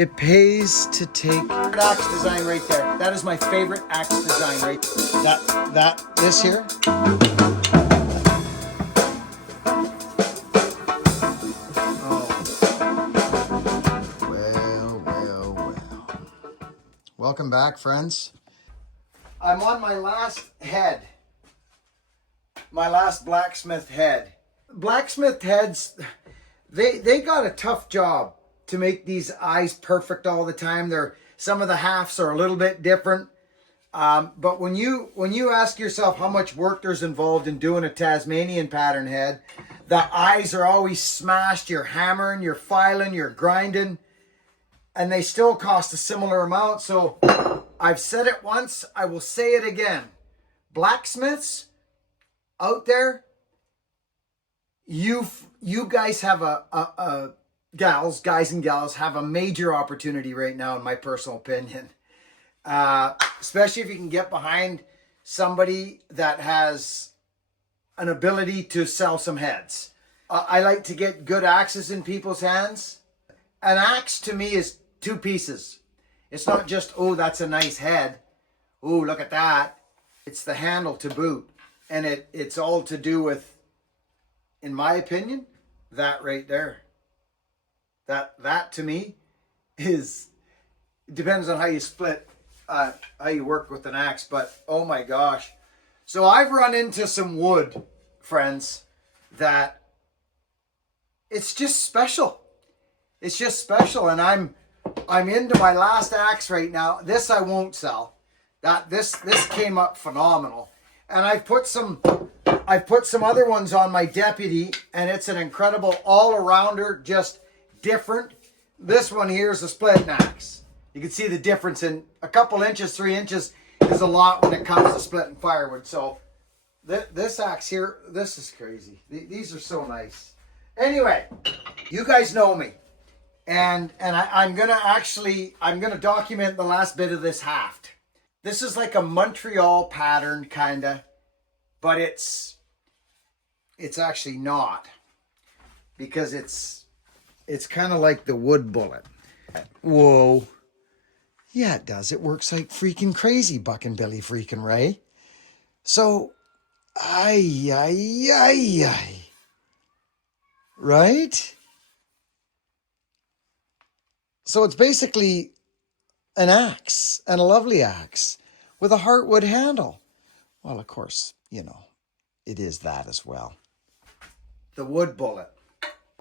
It pays to take Axe design right there. That is my favorite axe design right there. This here. Well. Welcome back, friends. I'm on my last head. My last blacksmith head. Blacksmith heads, they got a tough job to make these eyes perfect all the time. Some of the halves are a little bit different. But when you ask yourself how much work there's involved in doing a Tasmanian pattern head, the eyes are always smashed. You're hammering, you're filing, you're grinding, and they still cost a similar amount. So I've said it once, I will say it again. Blacksmiths out there, you guys have guys and gals have a major opportunity right now, in my personal opinion. Especially if you can get behind somebody that has an ability to sell some heads. I like to get good axes in people's hands. An axe to me is two pieces. It's not just, oh, that's a nice head. Oh, look at that. It's the handle to boot. And it's all to do with, in my opinion, that right there. That to me is, it depends on how you split, how you work with an axe, but oh my gosh. So I've run into some wood, friends, that it's just special. It's just special, and I'm into my last axe right now. This I won't sell. This came up phenomenal, and I've put some other ones on my deputy, and it's an incredible all-arounder, just different. This one here is a split axe. You can see the difference in a couple inches, 3 inches is a lot when it comes to splitting firewood. So this axe here, this is crazy. These are so nice. Anyway, you guys know me. And I'm gonna document the last bit of this haft. This is like a Montreal pattern kinda, but it's actually not, because it's kind of like the wood bullet. Whoa. Yeah, it does. It works like freaking crazy, Buck and Billy freaking Ray. So, right? So it's basically an axe, and a lovely axe, with a heartwood handle. Well, of course, it is that as well. The wood bullet.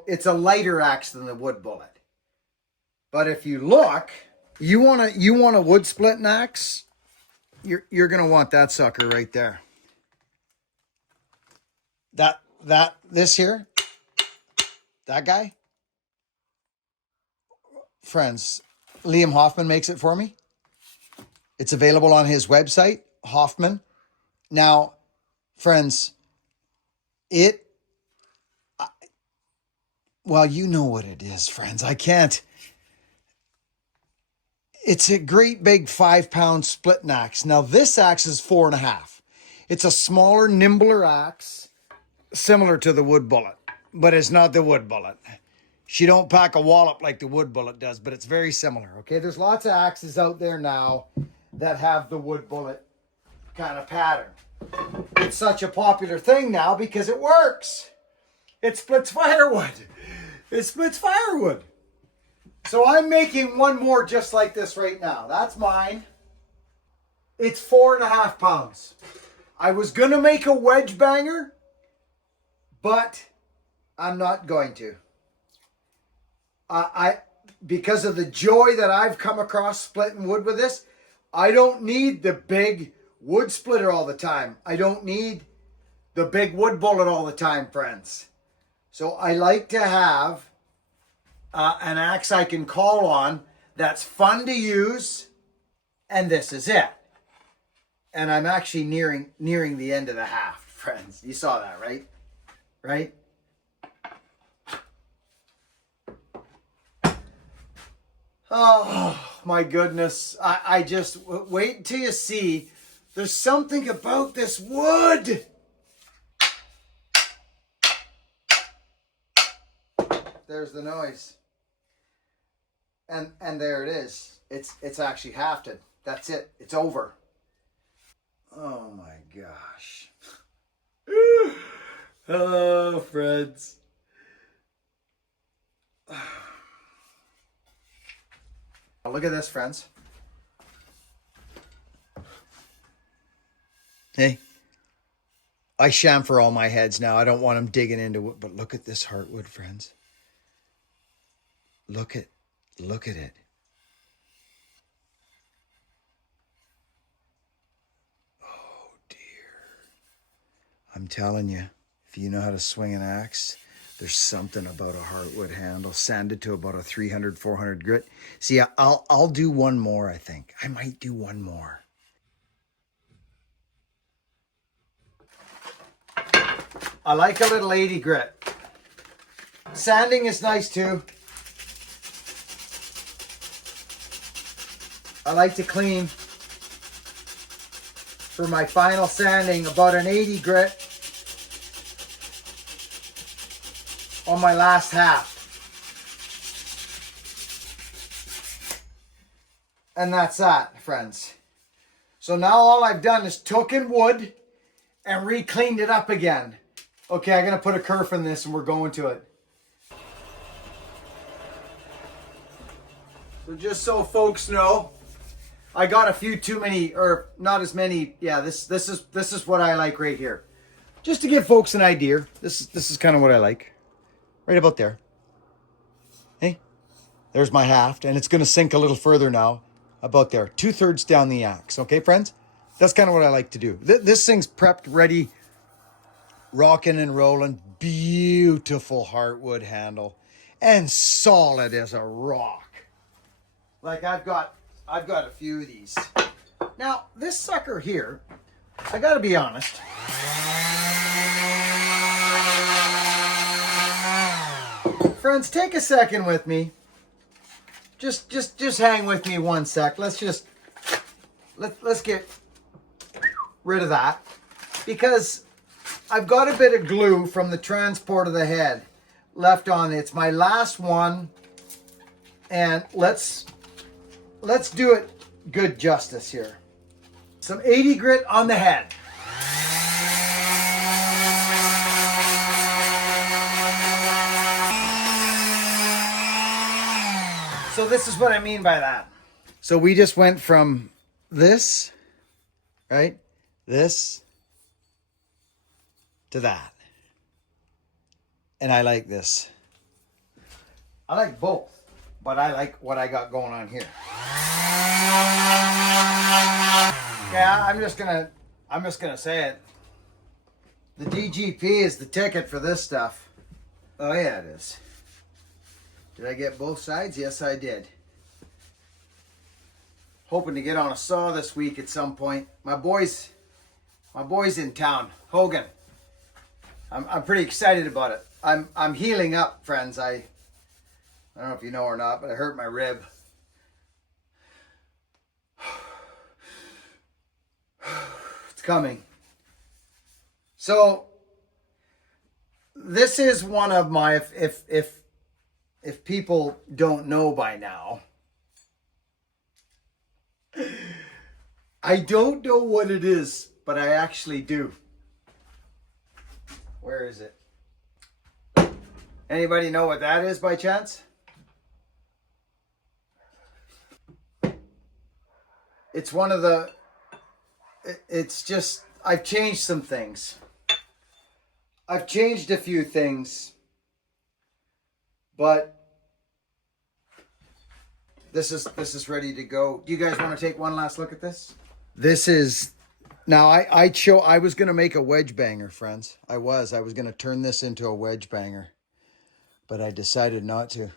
It's a lighter axe than the wood bullet. But if you look, you want a wood splitting axe, you're gonna want that sucker right there. This here, that guy, friends, Liam Hoffman makes it for me. It's available on his website, Hoffman. Now, friends, well, you know what it is, friends. I can't. It's a great big 5-pound split axe. Now, this axe is 4.5. It's a smaller, nimbler axe, similar to the wood bullet, but it's not the wood bullet. She don't pack a wallop like the wood bullet does, but it's very similar, okay? There's lots of axes out there now that have the wood bullet kind of pattern. It's such a popular thing now because it works. It splits firewood. It splits firewood. So I'm making one more just like this right now. That's mine. It's 4.5 pounds. I was going to make a wedge banger, but I'm not going to. Because of the joy that I've come across splitting wood with this, I don't need the big wood splitter all the time. I don't need the big wood bullet all the time, friends. So I like to have an axe I can call on that's fun to use, and this is it. And I'm actually nearing the end of the haft, friends. You saw that, right? Right? Oh, my goodness. I just, wait until you see. There's something about this wood. There's the noise. And there it is. It's actually hafted. That's it. It's over. Oh my gosh. Hello, friends. Look at this, friends. Hey, I chamfer all my heads now. I don't want them digging into it, but look at this heartwood, friends. Look at it. Oh dear. I'm telling you, if you know how to swing an axe, there's something about a heartwood handle. Sand it to about a 300, 400 grit. See, I'll do one more, I think. I might do one more. I like a little 80 grit. Sanding is nice too. I like to clean for my final sanding about an 80 grit on my last half. And that's that, friends. So now all I've done is taken wood and re-cleaned it up again. Okay, I'm going to put a kerf in this and we're going to it. So just so folks know, I got a few too many, or not as many. Yeah, this is what I like right here. Just to give folks an idea, this is kind of what I like. Right about there. Hey, there's my haft, and it's going to sink a little further now. About there, 2/3 down the axe. Okay, friends? That's kind of what I like to do. This thing's prepped, ready, rocking and rolling. Beautiful heartwood handle, and solid as a rock. Like I've got a few of these. Now this sucker here, I got to be honest. Friends, take a second with me. Just hang with me one sec. Let's get rid of that, because I've got a bit of glue from the transport of the head left on it. It's my last one, and let's do it good justice here. Some 80 grit on the head. So this is what I mean by that. So we just went from this, right? This to that. And I like this. I like both, but I like what I got going on here. Yeah, I'm just gonna say it. The DGP is the ticket for this stuff. Oh yeah, it is. Did I get both sides? Yes, I did. Hoping to get on a saw this week at some point. My boy's in town, Hogan. I'm pretty excited about it. I'm healing up, friends. I don't know if you know or not, but I hurt my rib. It's coming. So this is one of my, if people don't know by now, I don't know what it is, but I actually do. Where is it? Anybody know what that is by chance? It's one of the, it's just, I've changed some things. I've changed a few things, but this is ready to go. Do you guys want to take one last look at this? This is, now I was going to make a wedge banger, friends. I was going to turn this into a wedge banger, but I decided not to.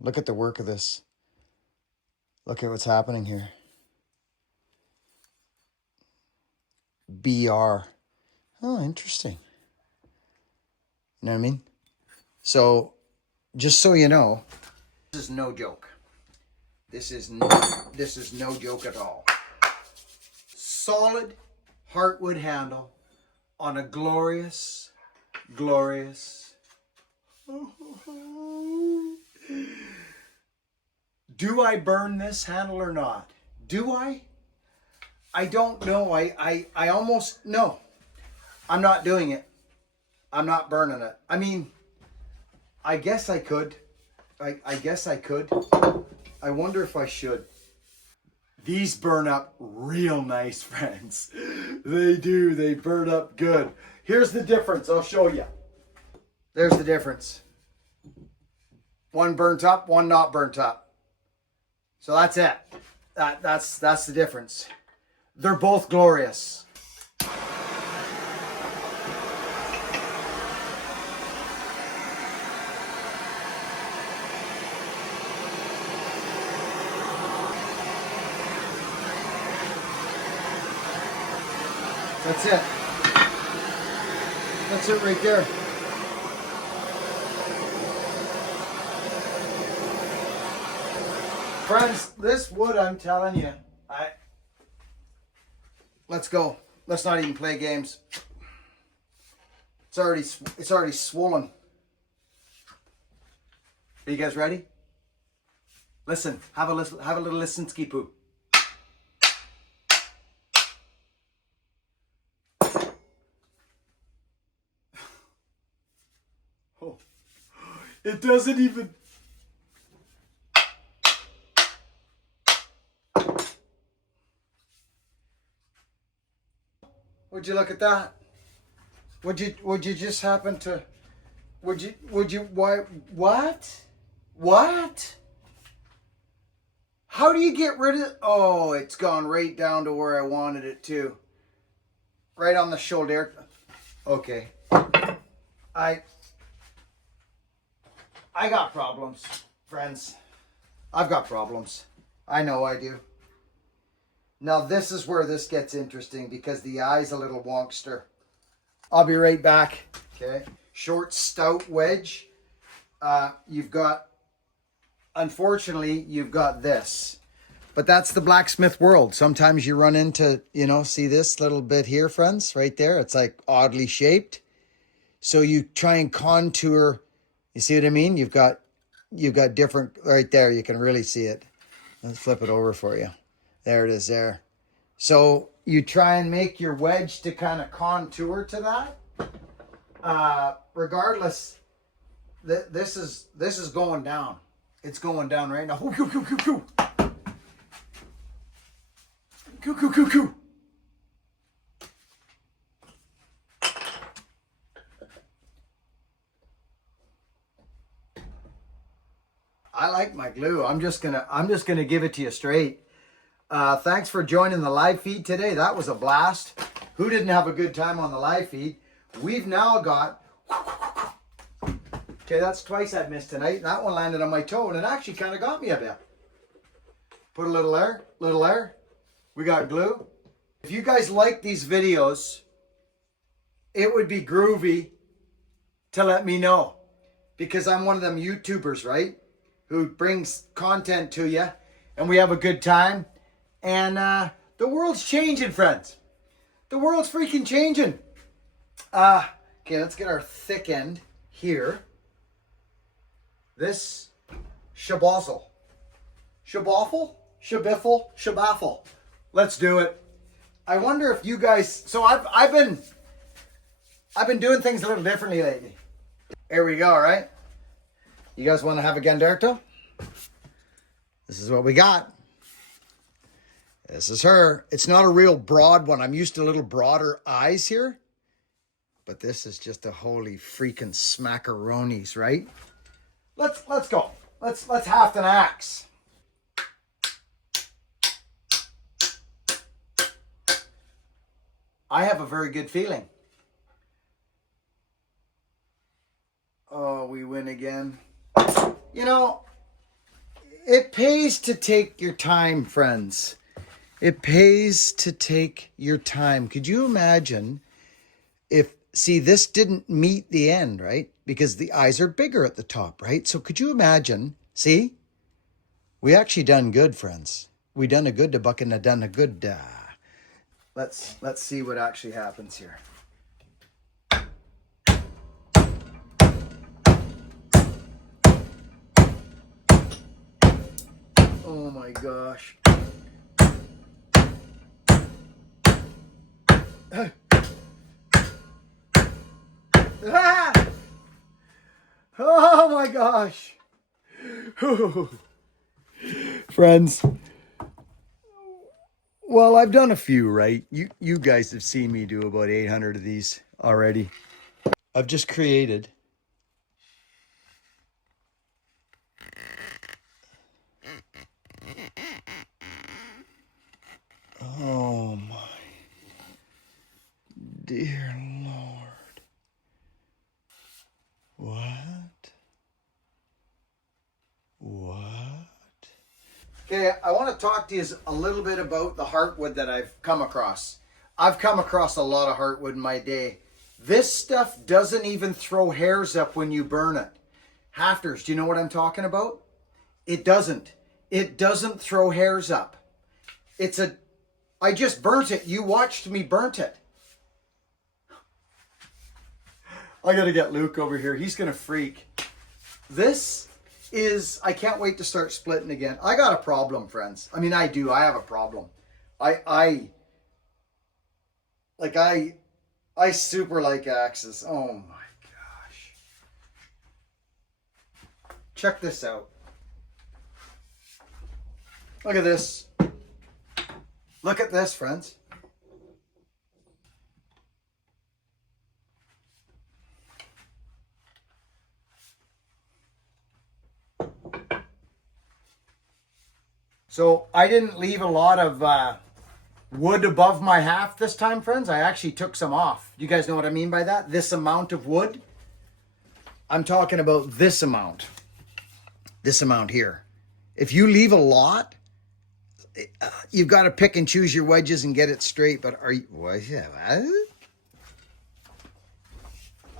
Look at the work of this. Look at what's happening here. BR. Oh, interesting. You know what I mean? So, just so you know, this is no joke. This is no joke at all. Solid heartwood handle on a glorious Do I burn this handle or not? Do I? I don't know. I almost, no. I'm not doing it. I'm not burning it. I mean, I guess I could. I guess I could. I wonder if I should. These burn up real nice, friends. They do. They burn up good. Here's the difference. I'll show you. There's the difference. One burnt up, one not burnt up. So that's it. That's the difference. They're both glorious. That's it. That's it right there. Friends, this wood, I'm telling you, let's go. Let's not even play games. It's already swollen. Are you guys ready? Listen, have a little listen, ski poo. Oh, it doesn't even. Would you look at that? Would you just happen to? Would you why what? How do you get rid of? Oh, it's gone right down to where I wanted it to. Right on the shoulder. Okay. I got problems, friends. I've got problems. I know I do. Now this is where this gets interesting because the eye's a little wonkster. I'll be right back. Okay. Short, stout wedge. You've got, unfortunately, you've got this. But that's the blacksmith world. Sometimes you run into, see this little bit here, friends, right there. It's like oddly shaped. So you try and contour. You see what I mean? You've got different, right there. You can really see it. Let's flip it over for you. There it is there. So you try and make your wedge to kind of contour to that. Regardless, this is going down. It's going down right now. Coo, coo, coo, coo, coo. Coo, coo, coo, coo. I like my glue. I'm just gonna give it to you straight. Thanks for joining the live feed today. That was a blast. Who didn't have a good time on the live feed? We've now got. Okay, that's twice I've missed tonight. That one landed on my toe, and it actually kind of got me a bit. Put a little there. We got glue. If you guys like these videos, it would be groovy to let me know, because I'm one of them YouTubers, right? Who brings content to you, and we have a good time. And the world's changing, friends. The world's freaking changing. Okay, let's get our thick end here. This shabozzle. Shabaffle. Let's do it. I wonder if you guys. So I've been doing things a little differently lately. Here we go, right? You guys want to have a Ganderto? This is what we got. This is her. It's not a real broad one. I'm used to little broader eyes here. But this is just a holy freaking smackaronis, right? Let's go. Let's haft an axe. I have a very good feeling. Oh, we win again. It pays to take your time, friends. It pays to take your time. Could you imagine if, see, this didn't meet the end, right? Because the eyes are bigger at the top, right? So could you imagine, see, we actually done good, friends. We done a good to buck and done a good. Let's see what actually happens here. Oh my gosh. Ah! Oh my gosh. Friends, well, I've done a few, right? You guys have seen me do about 800 of these already. I've just created oh my dear Lord. What? Okay, I want to talk to you a little bit about the heartwood that I've come across. I've come across a lot of heartwood in my day. This stuff doesn't even throw hairs up when you burn it. Hafters, do you know what I'm talking about? It doesn't. It doesn't throw hairs up. I just burnt it. You watched me burnt it. I gotta get Luke over here. He's gonna freak. I can't wait to start splitting again. I got a problem, friends. I mean, I do. I have a problem. I super like axes. Oh my gosh. Check this out. Look at this. Look at this, friends. So I didn't leave a lot of wood above my half this time, friends. I actually took some off. You guys know what I mean by that? This amount of wood. I'm talking about this amount. This amount here. If you leave a lot, you've got to pick and choose your wedges and get it straight. But are you? What?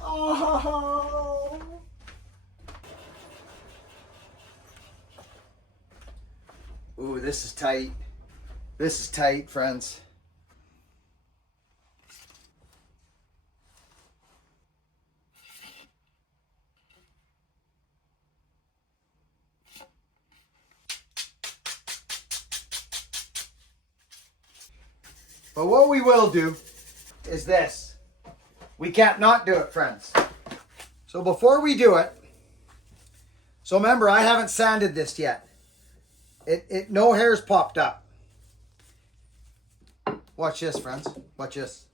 Oh. Ooh, this is tight. This is tight, friends. But what we will do is this. We can't not do it, friends. So before we do it, so remember, I haven't sanded this yet. No hairs popped up. Watch this, friends. Watch this.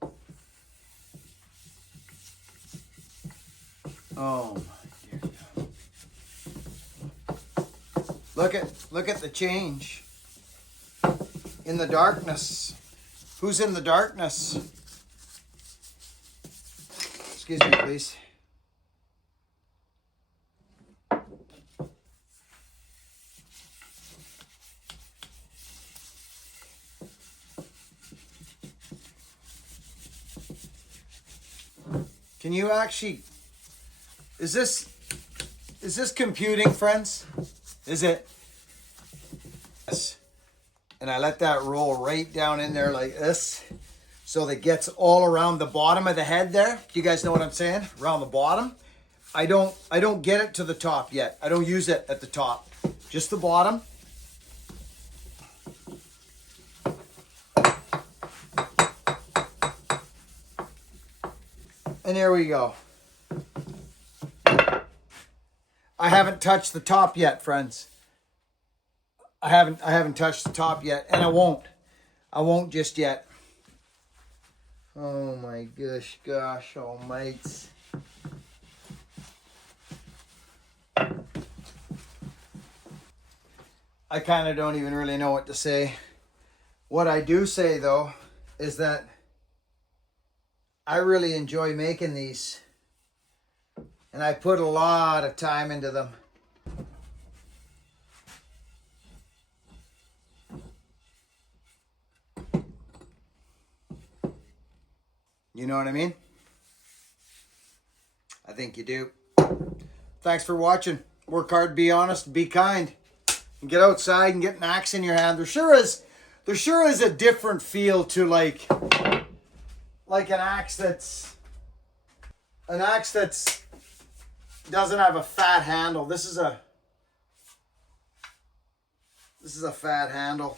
Oh my dear God. Look at the change in the darkness. Who's in the darkness? Excuse me, please. Can you actually, is this computing, friends? Is it? Yes. And I let that roll right down in there like this. So that gets all around the bottom of the head there. Do you guys know what I'm saying? Around the bottom. I don't get it to the top yet. I don't use it at the top. Just the bottom. And there we go. I haven't touched the top yet, friends. I haven't touched the top yet, and I won't. I won't just yet. Oh my gosh, oh mates. I kind of don't even really know what to say. What I do say though is that I really enjoy making these, and I put a lot of time into them. You know what I mean? I think you do. Thanks for watching. Work hard, be honest, be kind. And get outside and get an axe in your hand. There sure is a different feel to like an axe that's doesn't have a fat handle. This is a This is a fat handle.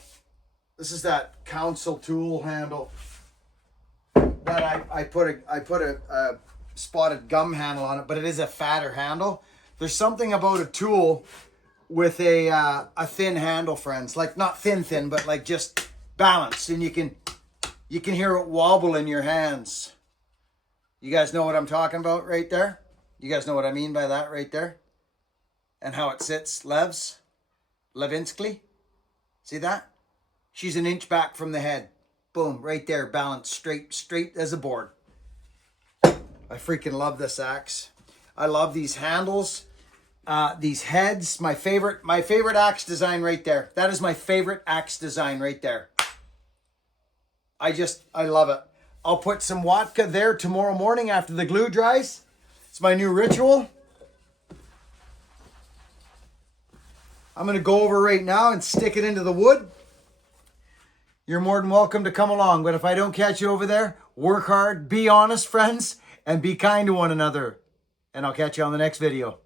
This is that council tool handle that I put a spotted gum handle on it, but it is a fatter handle. There's something about a tool with a thin handle, friends. Like not thin, but like just balanced, and you can hear it wobble in your hands. You guys know what I'm talking about right there? You guys know what I mean by that right there? And how it sits, Levinsky. See that? She's an inch back from the head. Boom, right there, balanced, straight as a board. I freaking love this axe. I love these handles, these heads. My favorite axe design right there. That is my favorite axe design right there. I love it. I'll put some Watka there tomorrow morning after the glue dries. It's my new ritual. I'm going to go over right now and stick it into the wood. You're more than welcome to come along, but if I don't catch you over there, work hard, be honest, friends, and be kind to one another. And I'll catch you on the next video.